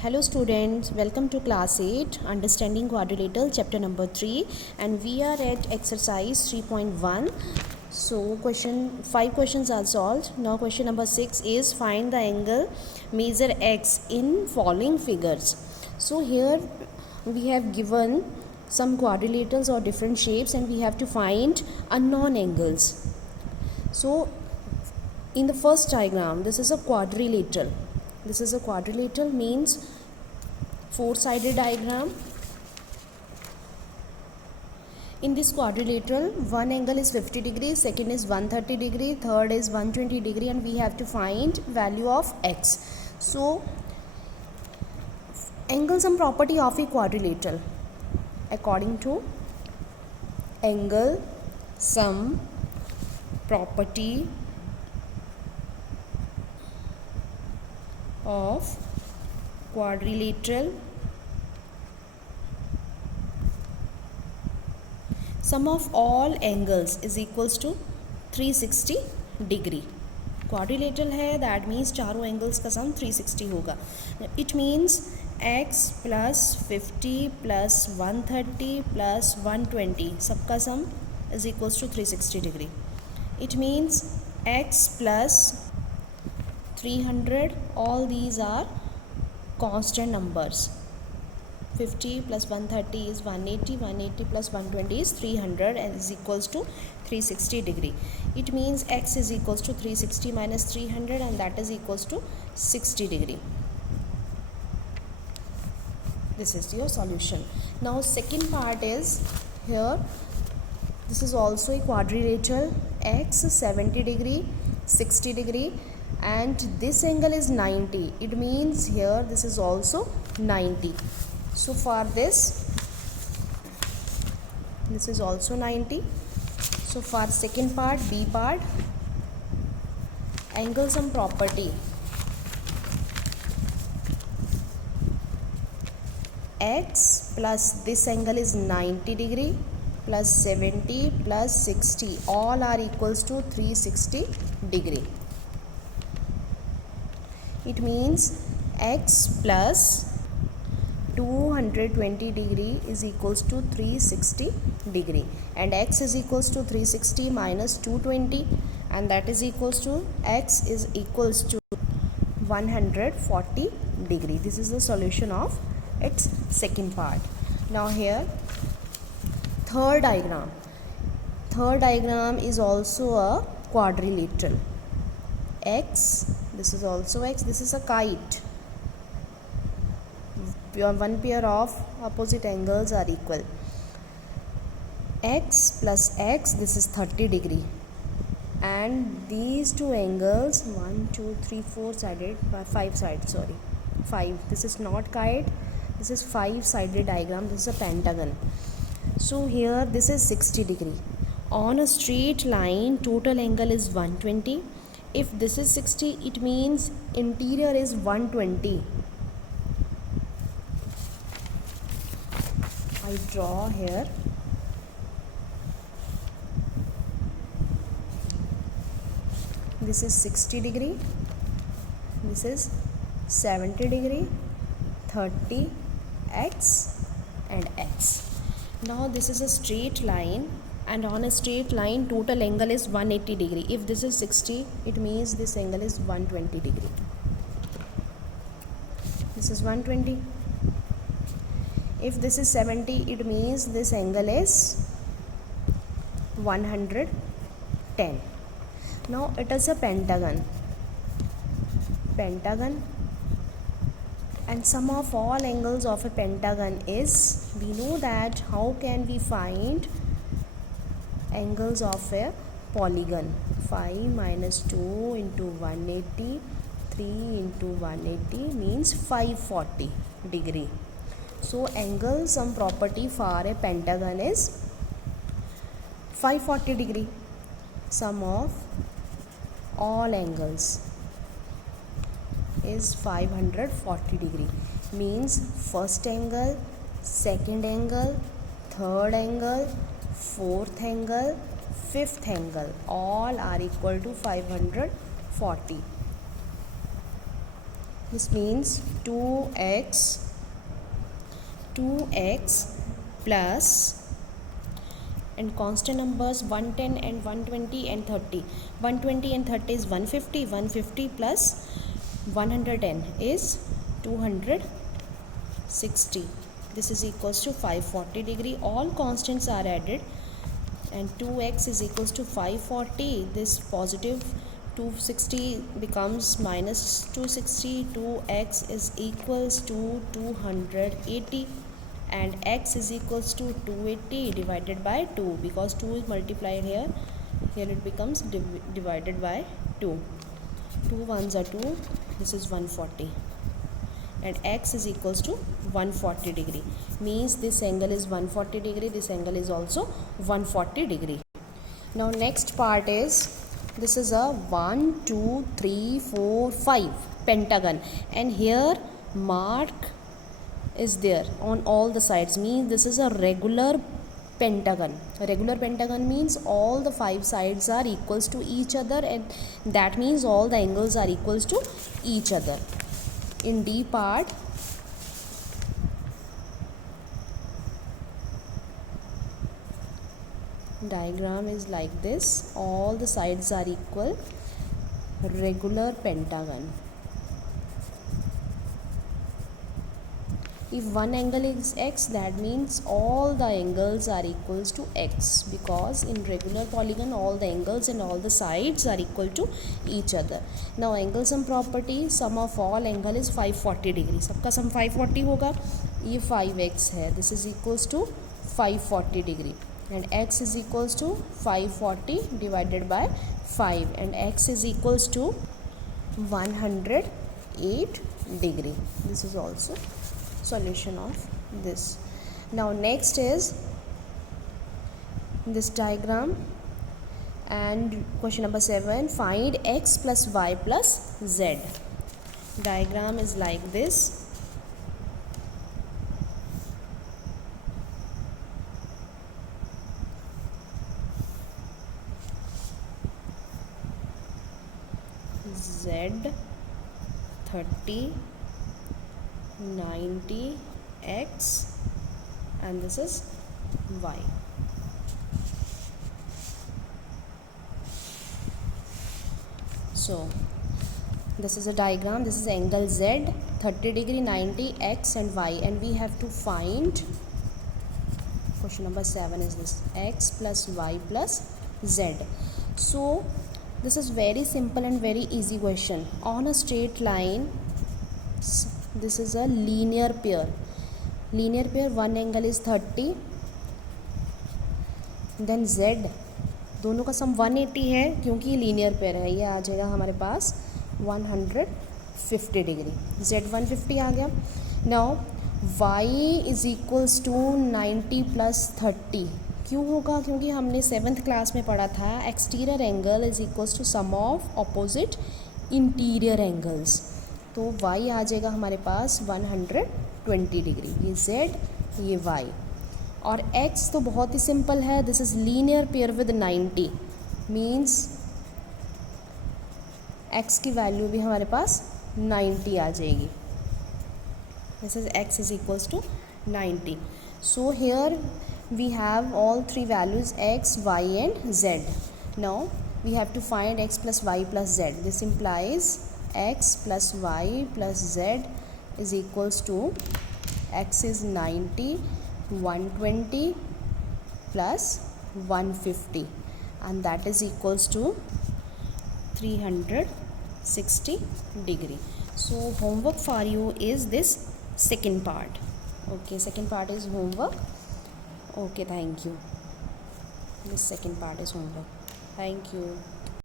Hello students, welcome to class 8 Understanding Quadrilateral chapter number 3 and we are at exercise 3.1. So five questions are solved. Now question number 6 is find the angle measure x in following figures. So here we have given some quadrilaterals or different shapes and we have to find unknown angles. So in the first diagram, this is a quadrilateral. This is a quadrilateral means four-sided diagram. In this quadrilateral, one angle is 50 degrees, second is 130 degree, third is 120 degree, and we have to find value of x. So angle sum property of a quadrilateral. According to angle sum property of quadrilateral, sum of all angles is equals to 360 degree. Quadrilateral है, that means चारों angles का sum 360 होगा. It means x plus 50 plus 130 plus 120 सबका sum is equals to 360 degree. It means x plus 300, all these are constant numbers. 50 plus 130 is 180, 180 plus 120 is 300 and is equals to 360 degree. It means x is equals to 360 minus 300 and that is equals to 60 degree. This is your solution. Now second part is here. This is also a quadrilateral. X 70 degree, 60 degree and this angle is 90. It means here this is also 90. So for this is also 90. So for second part, B part, angle sum property, x plus this angle is 90 degree plus 70 plus 60 all are equals to 360 degree. It means x plus 220 degree is equals to 360 degree and x is equals to 360 minus 220 and that is equals to x is equals to 140 degree. This is the solution of its second part. Now here third diagram. Third diagram is also a quadrilateral. X, this is also x, this is a kite. One pair of opposite angles are equal. X plus x, this is 30 degree and these two angles 1 2 3 4 sided, 5 sides, sorry 5, this is not kite, this is 5 sided diagram, this is a pentagon. So here this is 60 degree. On a straight line total angle is 120. If this is 60, it means interior is 120. I draw here. This is 60 degree. This is 70 degree, 30, x and x. Now this is a straight line and on a straight line total angle is 180 degree. If this is 60, it means this angle is 120 degree. This is 120. If this is 70, it means this angle is 110. Now it is a pentagon. Pentagon and sum of all angles of a pentagon is, we know that how can we find angles of a polygon. 5 minus 2 into 180, 3 into 180 means 540 degree. So angle sum property for a pentagon is 540 degree. Sum of all angles is 540 degree. Means first angle, second angle, third angle, fourth angle, fifth angle all are equal to 540. This means 2x plus, and constant numbers 110 and 120 and 30. 120 and 30 is 150. 150 plus 110 is 260. This is equals to 540 degree. All constants are added, and 2x is equals to 540. This positive 260 becomes minus 260. 2x is equals to 280, and x is equals to 280 divided by 2, because 2 is multiplied here it becomes divided by 2. 2 ones are 2. This is 140, and x is equals to 140 degree, means this angle is 140 degree, this angle is also 140 degree. Now next part is, this is a 1 2 3 4 5 pentagon, and here mark is there on all the sides, means this is a regular pentagon. A regular pentagon means all the 5 sides are equals to each other, and that means all the angles are equals to each other. In D part, diagram is like this. All the sides are equal, regular pentagon. If one angle is x, that means all the angles are equals to x, because in regular polygon all the angles and all the sides are equal to each other. Now angle sum property, sum of all angle is 540 degree. सबका sum 540 होगा. ये 5x है, this is equals to 540 degree, and x is equals to 540 divided by 5, and x is equals to 108 degree. This is also solution of this. Now next is this diagram, and question number 7, find x plus y plus z. Diagram is like this. Z 30 90 x, and this is y. So this is a diagram. This is angle Z, 30 degree, 90 x and y, and we have to find, question number 7 is this, x plus y plus z. So this is very simple and very easy question. On a straight line, this is a linear pair. Linear pair, one angle is 30, then z, दोनों का सम 180 है, क्योंकि linear pair है. ये आ जाएगा हमारे पास 150 degree. z 150 आ गया. Now y is equals to 90 plus 30. क्यों होगा? क्योंकि हमने 7th क्लास में पढ़ा था exterior angle is equals to sum of opposite interior angles. तो y आ जाएगा हमारे पास 120 डिग्री. ये z, ये y. और x तो बहुत ही सिंपल है. This is linear pair with 90, means x की वैल्यू भी हमारे पास 90 आ जाएगी. This is x is equals to 90. So here we have all three values x, y and z. Now we have to find x plus y plus z. This implies x plus y plus z is equals to, x is 90, 120 plus 150, and that is equals to 360 degree. So homework for you is this second part. Okay, second part is homework. Okay, thank you. This second part is homework. Thank you.